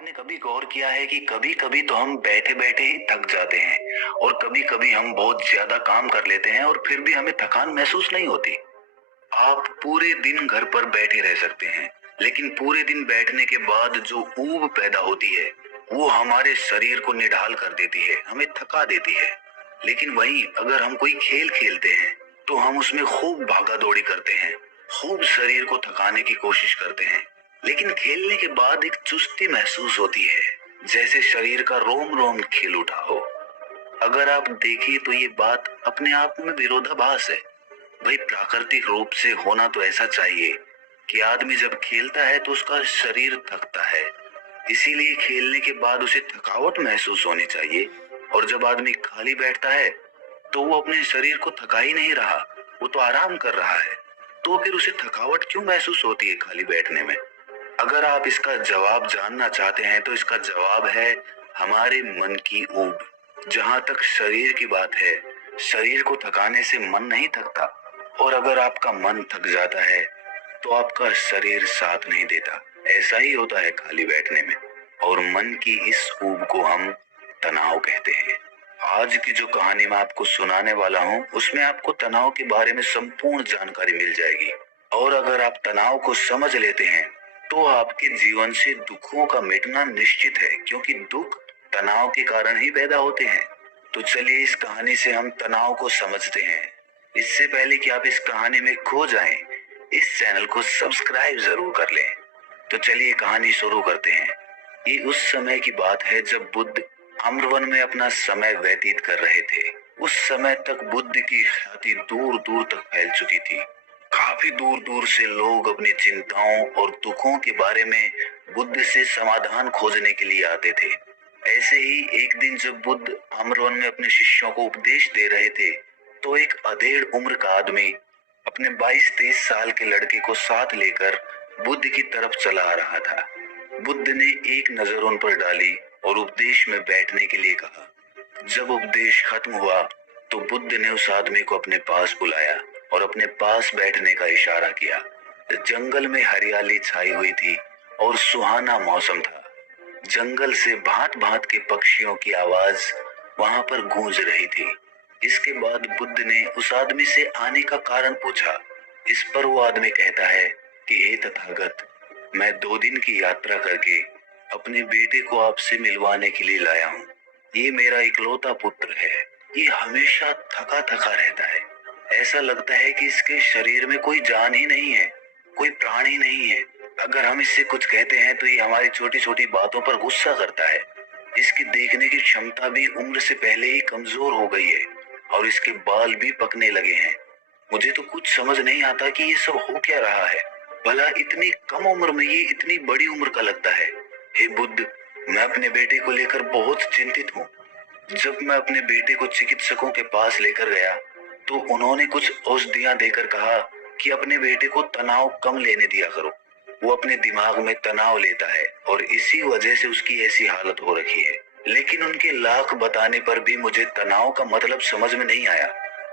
आपने कभी गौर किया है कि कभी कभी तो हम बैठे बैठे ही थक जाते हैं और कभी कभी हम बहुत ज्यादा काम कर लेते हैं और फिर भी हमें थकान महसूस नहीं होती। आप पूरे दिन घर पर बैठे रह सकते हैं, लेकिन पूरे दिन बैठने के बाद जो ऊब पैदा होती है वो हमारे शरीर को निढाल कर देती है, हमें थका देती है। लेकिन वहीं अगर हम कोई खेल खेलते हैं तो हम उसमें खूब भागा दौड़ी करते हैं, खूब शरीर को थकाने की कोशिश करते हैं, लेकिन खेलने के बाद एक चुस्ती महसूस होती है, जैसे शरीर का रोम रोम खिल उठा हो। अगर आप देखिए तो ये बात अपने आप में विरोधाभास है। भाई प्राकृतिक रूप से होना तो ऐसा चाहिए कि आदमी जब खेलता है तो उसका शरीर थकता है, इसीलिए खेलने के बाद उसे थकावट महसूस होनी चाहिए। और जब आदमी खाली बैठता है तो वो अपने शरीर को थका ही नहीं रहा, वो तो आराम कर रहा है। तो फिर उसे थकावट क्यों महसूस होती है खाली बैठने में? अगर आप इसका जवाब जानना चाहते हैं तो इसका जवाब है हमारे मन की ऊब। जहां तक शरीर की बात है, शरीर को थकाने से मन नहीं थकता, और अगर आपका मन थक जाता है तो आपका शरीर साथ नहीं देता। ऐसा ही होता है खाली बैठने में। और मन की इस ऊब को हम तनाव कहते हैं। आज की जो कहानी मैं आपको सुनाने वाला हूँ उसमें आपको तनाव के बारे में संपूर्ण जानकारी मिल जाएगी। और अगर आप तनाव को समझ लेते हैं तो आपके जीवन से दुखों का मिटना निश्चित है, क्योंकि दुख तनाव के कारण ही पैदा होते हैं। तो चलिए इस कहानी से हम तनाव को समझते हैं। इससे पहले कि आप इस कहानी में खो जाएं, इस चैनल को सब्सक्राइब जरूर कर लें। तो चलिए कहानी शुरू करते हैं। ये उस समय की बात है जब बुद्ध आम्रवन में अपना समय व्यतीत कर रहे थे। उस समय तक बुद्ध की ख्याति दूर दूर तक फैल चुकी थी। काफी दूर दूर से लोग अपनी चिंताओं और दुखों के बारे में बुद्ध से समाधान खोजने के लिए आते थे। ऐसे ही एक दिन जब बुद्ध आम्रवन में अपने शिष्यों को उपदेश दे रहे थे तो एक अधेड़ उम्र का आदमी अपने 22-23 साल के लड़के को साथ लेकर बुद्ध की तरफ चला आ रहा था। बुद्ध ने एक नजर उन पर डाली और उपदेश में बैठने के लिए कहा। जब उपदेश खत्म हुआ तो बुद्ध ने उस आदमी को अपने पास बुलाया और अपने पास बैठने का इशारा किया। जंगल में हरियाली छाई हुई थी और सुहाना मौसम था। जंगल से भांत भांत के पक्षियों की आवाज वहां पर गूंज रही थी। इसके बाद बुद्ध ने उस आदमी से आने का कारण पूछा। इस पर वो आदमी कहता है कि हे तथागत, मैं 2 दिन की यात्रा करके अपने बेटे को आपसे मिलवाने के लिए लाया हूँ। ये मेरा इकलौता पुत्र है। ये हमेशा थका थका रहता है। ऐसा लगता है कि इसके शरीर में कोई जान ही नहीं है, कोई प्राण ही नहीं है। अगर हम इससे कुछ कहते हैं तो ये हमारी छोटी छोटी बातों पर गुस्सा करता है। इसकी देखने की क्षमता भी उम्र से पहले ही कमजोर हो गई है और इसके बाल भी पकने लगे हैं। मुझे तो कुछ समझ नहीं आता कि ये सब हो क्या रहा है। भला इतनी कम उम्र में ये इतनी बड़ी उम्र का लगता है। हे बुद्ध, मैं अपने बेटे को लेकर बहुत चिंतित हूँ। जब मैं अपने बेटे को चिकित्सकों के पास लेकर गया तो उन्होंने कुछ औषधियां देकर कहा कि अपने बेटे को तनाव कम लेने दिया करो। वो अपने दिमाग में तनाव लेता है और इसी वजह से उसकी ऐसी हालत हो रखी है। लेकिन उनके लाख बताने पर भी मुझे तनाव का मतलब समझ में नहीं आया।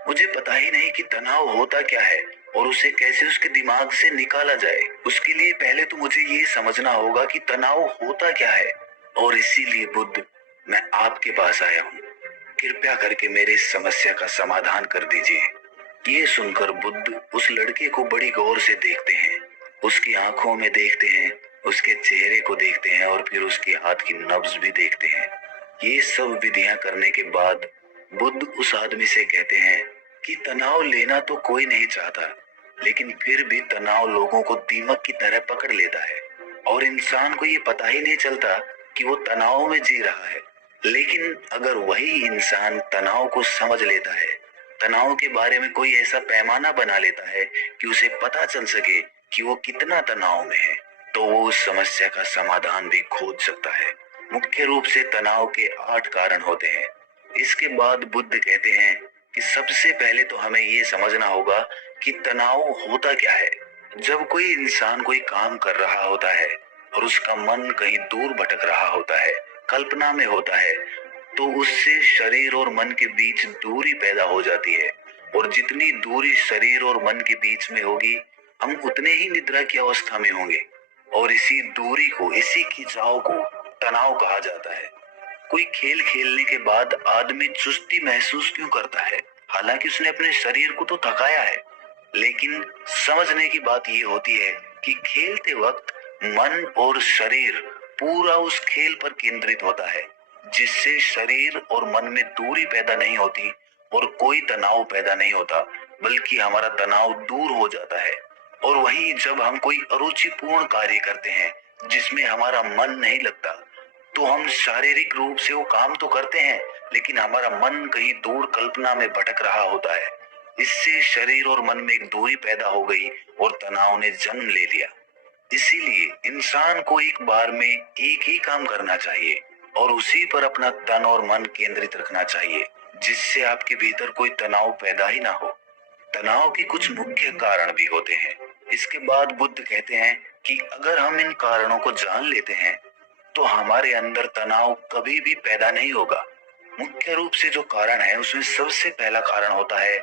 मुझे पता ही नहीं कि तनाव होता क्या है और उसे कैसे उसके दिमाग से निकाला जाए। उसके लिए पहले तो मुझे ये समझना होगा कि तनाव होता क्या है। और इसीलिए बुद्ध, मैं आपके पास आया हूँ। कृपया करके मेरी इस समस्या का समाधान कर दीजिए। ये सुनकर बुद्ध उस लड़के को बड़ी गौर से देखते हैं। उसकी आंखों में देखते हैं, उसके चेहरे को देखते हैं और फिर उसके हाथ की नब्ज भी देखते हैं। ये सब विधियां करने के बाद बुद्ध उस आदमी से कहते हैं कि तनाव लेना तो कोई नहीं चाहता, लेकिन फिर भी तनाव लोगों को दीमक की तरह पकड़ लेता है और इंसान को ये पता ही नहीं चलता कि वो तनाव में जी रहा है। लेकिन अगर वही इंसान तनाव को समझ लेता है, तनाव के बारे में कोई ऐसा पैमाना बना लेता है कि उसे पता चल सके कि वो कितना तनाव में है, तो वो उस समस्या का समाधान भी खोज सकता है। मुख्य रूप से तनाव के 8 कारण होते हैं। इसके बाद बुद्ध कहते हैं कि सबसे पहले तो हमें ये समझना होगा कि तनाव होता क्या है। जब कोई इंसान कोई काम कर रहा होता है और उसका मन कहीं दूर भटक रहा होता है, कल्पना में होता है, तो उससे शरीर और मन के बीच दूरी पैदा हो जाती है। और जितनी दूरी शरीर और मन के बीच में होगी, हम उतने ही निद्रा की अवस्था में होंगे। और इसी दूरी को, इसी खिंचाव को तनाव कहा जाता है। कोई खेल खेलने के बाद आदमी चुस्ती महसूस क्यों करता है? हालांकि उसने अपने शरीर को तो थकाया है, लेकिन समझने की बात ये होती है कि खेलते वक्त मन और शरीर पूरा उस खेल पर केंद्रित होता है, जिससे शरीर और मन में दूरी पैदा नहीं होती और कोई तनाव पैदा नहीं होता, बल्कि हमारा तनाव दूर हो जाता है। और वहीं जब हम कोई अरुचिपूर्ण कार्य करते हैं जिसमें हमारा मन नहीं लगता, तो हम शारीरिक रूप से वो काम तो करते हैं, लेकिन हमारा मन कहीं दूर कल्पना में भटक रहा होता है। इससे शरीर और मन में एक दूरी पैदा हो गई और तनाव ने जन्म ले लिया। इसीलिए इंसान को एक बार में एक ही काम करना चाहिए और उसी पर अपना तन और मन केंद्रित रखना चाहिए, जिससे आपके भीतर कोई तनाव पैदा ही ना हो। तनाव के कुछ मुख्य कारण भी होते हैं। इसके बाद बुद्ध कहते हैं कि अगर हम इन कारणों को जान लेते हैं तो हमारे अंदर तनाव कभी भी पैदा नहीं होगा। मुख्य रूप से जो कारण है उसमें सबसे पहला कारण होता है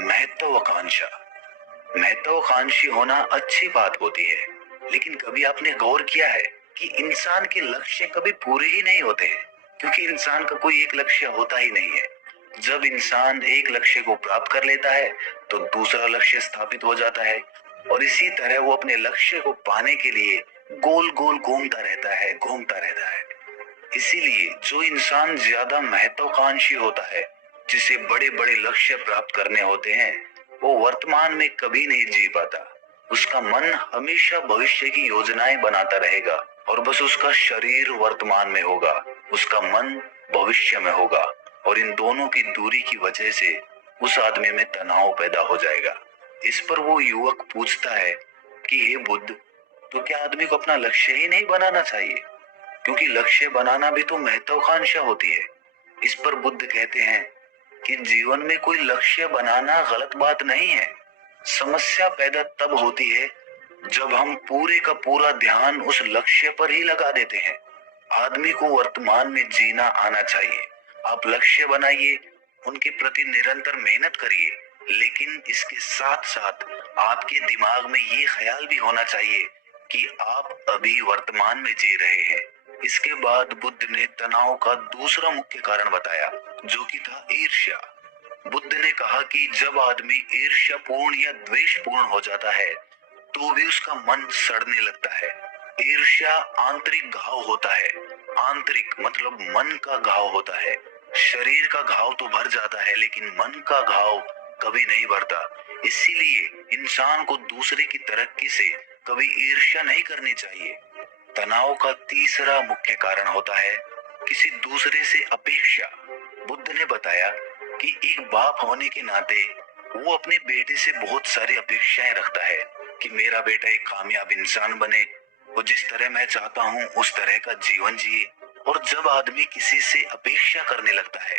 महत्वाकांक्षा। महत्वाकांक्षी होना अच्छी बात होती है, लेकिन कभी आपने गौर किया है कि इंसान के लक्ष्य कभी पूरे ही नहीं होते हैं, क्योंकि इंसान का कोई एक लक्ष्य होता ही नहीं है। जब इंसान एक लक्ष्य को प्राप्त कर लेता है तो दूसरा लक्ष्य स्थापित हो जाता है, और इसी तरह वो अपने लक्ष्य को पाने के लिए गोल गोल घूमता रहता है। इसीलिए जो इंसान ज्यादा महत्वाकांक्षी होता है, जिसे बड़े बड़े लक्ष्य प्राप्त करने होते हैं, वो वर्तमान में कभी नहीं जी पाता। उसका मन हमेशा भविष्य की योजनाएं बनाता रहेगा और बस उसका शरीर वर्तमान में होगा, उसका मन भविष्य में होगा, और इन दोनों की दूरी की वजह से उस आदमी में तनाव पैदा हो जाएगा। इस पर वो युवक पूछता है कि हे बुद्ध, तो क्या आदमी को अपना लक्ष्य ही नहीं बनाना चाहिए? क्योंकि लक्ष्य बनाना भी तो महत्वाकांक्षा होती है। इस पर बुद्ध कहते हैं कि जीवन में कोई लक्ष्य बनाना गलत बात नहीं है। समस्या पैदा तब होती है जब हम पूरे का पूरा ध्यान उस लक्ष्य पर ही लगा देते हैं। आदमी को वर्तमान में जीना आना चाहिए। आप लक्ष्य बनाइए, उनके प्रति निरंतर मेहनत करिए, लेकिन इसके साथ साथ आपके दिमाग में ये ख्याल भी होना चाहिए कि आप अभी वर्तमान में जी रहे हैं। इसके बाद बुद्ध ने तनाव का दूसरा मुख्य कारण बताया, जो कि था ईर्ष्या। बुद्ध ने कहा कि जब आदमी ईर्ष्यापूर्ण या द्वेषपूर्ण हो जाता है तो भी उसका मन सड़ने लगता है। ईर्ष्या आंतरिक घाव होता है। आंतरिक मतलब मन का घाव होता है। शरीर का घाव तो भर जाता है, लेकिन मन का घाव कभी नहीं भरता। इसीलिए इंसान को दूसरे की तरक्की से कभी ईर्ष्या नहीं करनी चाहिए। तनाव का तीसरा मुख्य कारण होता है किसी दूसरे से अपेक्षा। बुद्ध ने बताया कि एक बाप होने के नाते वो अपने बेटे से बहुत सारी अपेक्षाएं रखता है कि मेरा बेटा एक कामयाब इंसान बने, वो जिस तरह मैं चाहता हूँ उस तरह का जीवन जिए। और जब आदमी किसी से अपेक्षा करने लगता है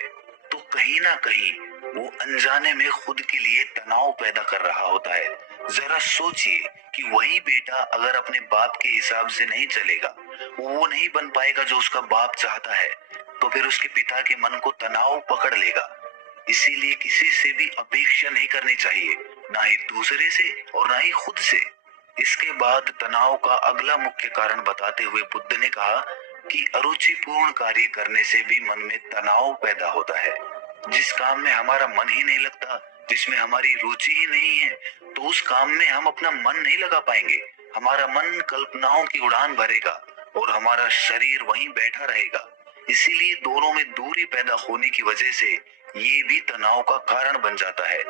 तो कहीं ना कहीं वो अनजाने में खुद के लिए तनाव पैदा कर रहा होता है। जरा सोचिए कि वही बेटा अगर अपने बाप के हिसाब से नहीं चलेगा, वो नहीं बन पाएगा जो उसका बाप चाहता है, तो फिर उसके पिता के मन को तनाव पकड़ लेगा। इसीलिए किसी से भी अपेक्षा नहीं करनी चाहिए, ना ही दूसरे से और ना ही खुद से। इसके बाद तनाव का अगला मुख्य कारण बताते हुए बुद्ध ने कहा कि अरुचिपूर्ण कार्य करने से भी मन में तनाव पैदा होता है। जिस काम में हमारा मन ही नहीं लगता, जिसमें हमारी रुचि ही नहीं है, तो उस काम में हम अपना मन नहीं लगा पाएंगे। हमारा मन कल्पनाओं की उड़ान भरेगा और हमारा शरीर वहीं बैठा रहेगा। इसीलिए दोनों में दूरी पैदा होने की वजह से ये भी तनाव का कारण बन जाता है।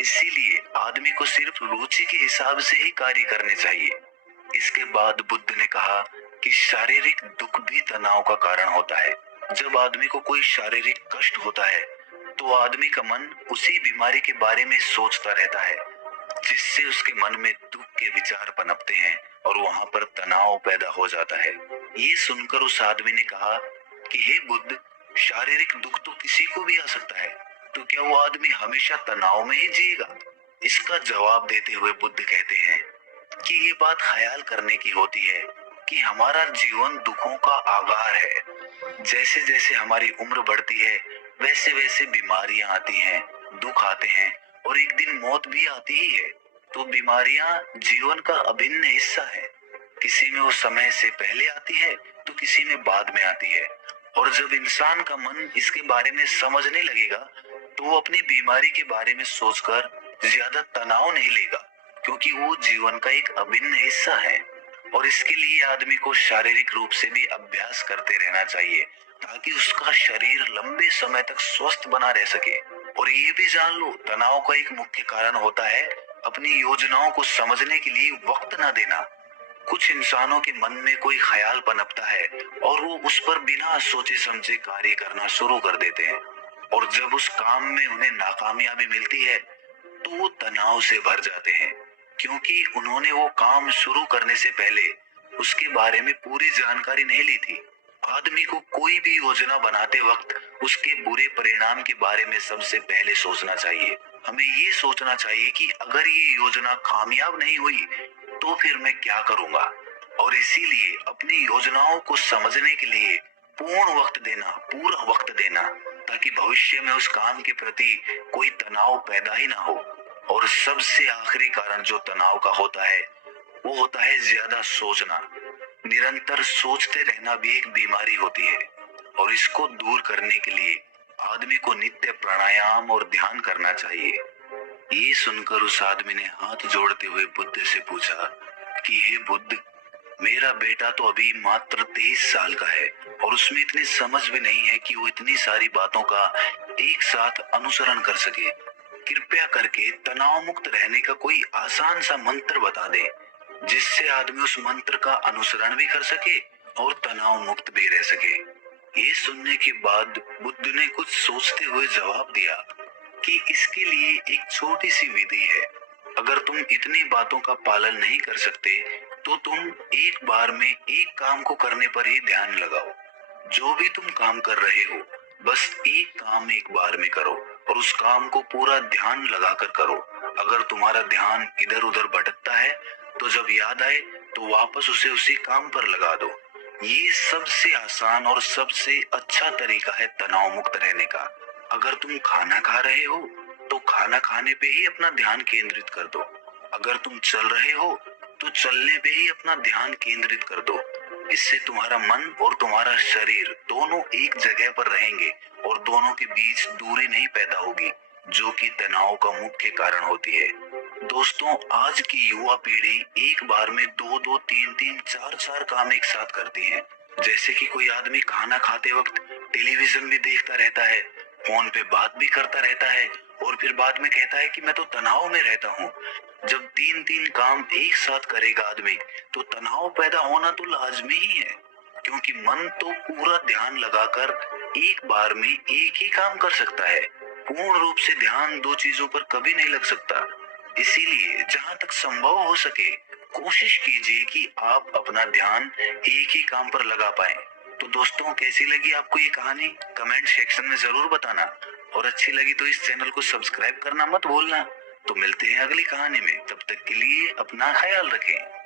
इसीलिए आदमी को सिर्फ रुचि के हिसाब से ही कार्य करने चाहिए। इसके बाद बुद्ध ने कहा कि शारीरिक दुख भी तनाव का कारण होता है। जब आदमी को कोई शारीरिक कष्ट होता है तो आदमी का मन उसी बीमारी के बारे में सोचता रहता है, जिससे उसके मन में दुख के विचार पनपते हैं और वहां पर तनाव पैदा हो जाता है। ये सुनकर उस आदमी ने कहा कि हे बुद्ध, शारीरिक दुख तो किसी को भी आ सकता है, तो क्या वो आदमी हमेशा तनाव में ही जिएगा? इसका जवाब देते हुए बुद्ध कहते हैं कि ये बात ख्याल करने की होती है कि हमारा जीवन दुखों का आगार है। जैसे जैसे हमारी उम्र बढ़ती है वैसे वैसे बीमारियां आती हैं, दुख आते हैं और एक दिन मौत भी आती ही है। तो बीमारियां जीवन का अभिन्न हिस्सा है। किसी में वो समय से पहले आती है तो किसी में बाद में आती है। और जब इंसान का मन इसके बारे में समझने लगेगा तो वो अपनी बीमारी के बारे में सोचकर ज्यादा तनाव नहीं लेगा, क्योंकि वो जीवन का एक अभिन्न हिस्सा है। और इसके लिए आदमी को शारीरिक रूप से भी अभ्यास करते रहना चाहिए ताकि उसका शरीर लंबे समय तक स्वस्थ बना रह सके। और ये भी जान लो, तनाव का एक मुख्य कारण होता है अपनी योजनाओं को समझने के लिए वक्त न देना। कुछ इंसानों के मन में कोई ख्याल पनपता है और वो उस पर बिना सोचे समझे कार्य करना शुरू कर देते हैं, और जब उस काम में उन्हें नाकामयाबी मिलती है तो वो तनाव से भर जाते हैं, क्योंकि उन्होंने वो काम शुरू करने से पहले उसके बारे में पूरी जानकारी नहीं ली थी। आदमी को कोई भी योजना बनाते वक्त उसके बुरे परिणाम के बारे में सबसे पहले सोचना चाहिए। हमें ये सोचना चाहिए कि अगर ये योजना कामयाब नहीं हुई तो फिर मैं क्या करूंगा। और इसीलिए अपनी योजनाओं को समझने के लिए पूर्ण वक्त देना, पूरा वक्त देना, ताकि भविष्य में उस काम के प्रति कोई तनाव पैदा ही ना हो। और सबसे आखिरी कारण जो तनाव का होता है वो होता है ज्यादा सोचना। निरंतर सोचते रहना भी एक बीमारी होती है, और इसको दूर करने के लिए आदमी को नित्य प्राणायाम और ध्यान करना चाहिए। ये सुनकर उस आदमी ने हाथ जोड़ते हुए बुद्ध से पूछा कि हे बुद्ध, मेरा बेटा तो अभी मात्र 23 साल का है और उसमें इतनी समझ भी नहीं है कि वो इतनी सारी बातों का एक साथ अनुसरण कर सके। कृपया करके तनाव मुक्त रहने का कोई आसान सा मंत्र बता दें, जिससे आदमी उस मंत्र का अनुसरण भी कर सके और तनाव मुक्त भी रह सके। ये सुनने के बाद बुद्ध ने कुछ सोचते हुए जवाब दिया कि इसके लिए एक छोटी सी विधि है। अगर तुम इतनी बातों का पालन नहीं कर सकते तो तुम एक बार में एक काम को करने पर ही ध्यान लगाओ। जो भी तुम काम कर रहे हो, बस एक काम एक बार में करो और उस काम को पूरा ध्यान लगाकर करो। अगर तुम्हारा ध्यान इधर उधर भटकता है तो जब याद आए तो वापस उसे उसी काम पर लगा दो। ये सबसे आसान और सबसे अच्छा तरीका है तनाव मुक्त रहने का। अगर तुम खाना खा रहे हो तो खाना खाने पे ही अपना ध्यान केंद्रित कर दो। अगर तुम चल रहे हो तो चलने पे ही अपना ध्यान केंद्रित कर दो। इससे तुम्हारा मन और तुम्हारा शरीर दोनों एक जगह पर रहेंगे और दोनों के बीच दूरी नहीं पैदा होगी, जो कि तनाव का मुख्य कारण होती है। दोस्तों, आज की युवा पीढ़ी एक बार में 2-2, 3-3, 4-4 काम एक साथ करती है। जैसे कि कोई आदमी खाना खाते वक्त टेलीविजन भी देखता रहता है, फोन पे बात भी करता रहता है और फिर बाद में कहता है कि मैं तो तनाव में रहता हूँ। जब 3-3 काम एक साथ करेगा आदमी तो तनाव पैदा होना तो लाजमी ही है, क्योंकि मन तो पूरा ध्यान लगाकर एक बार में एक ही काम कर सकता है। पूर्ण रूप से ध्यान दो चीजों पर कभी नहीं लग सकता। इसीलिए जहां तक संभव हो सके कोशिश कीजिए कि आप अपना ध्यान एक ही काम पर लगा पाएं। तो दोस्तों, कैसी लगी आपको ये कहानी? कमेंट सेक्शन में जरूर बताना, और अच्छी लगी तो इस चैनल को सब्सक्राइब करना मत भूलना। तो मिलते हैं अगली कहानी में, तब तक के लिए अपना ख्याल रखें।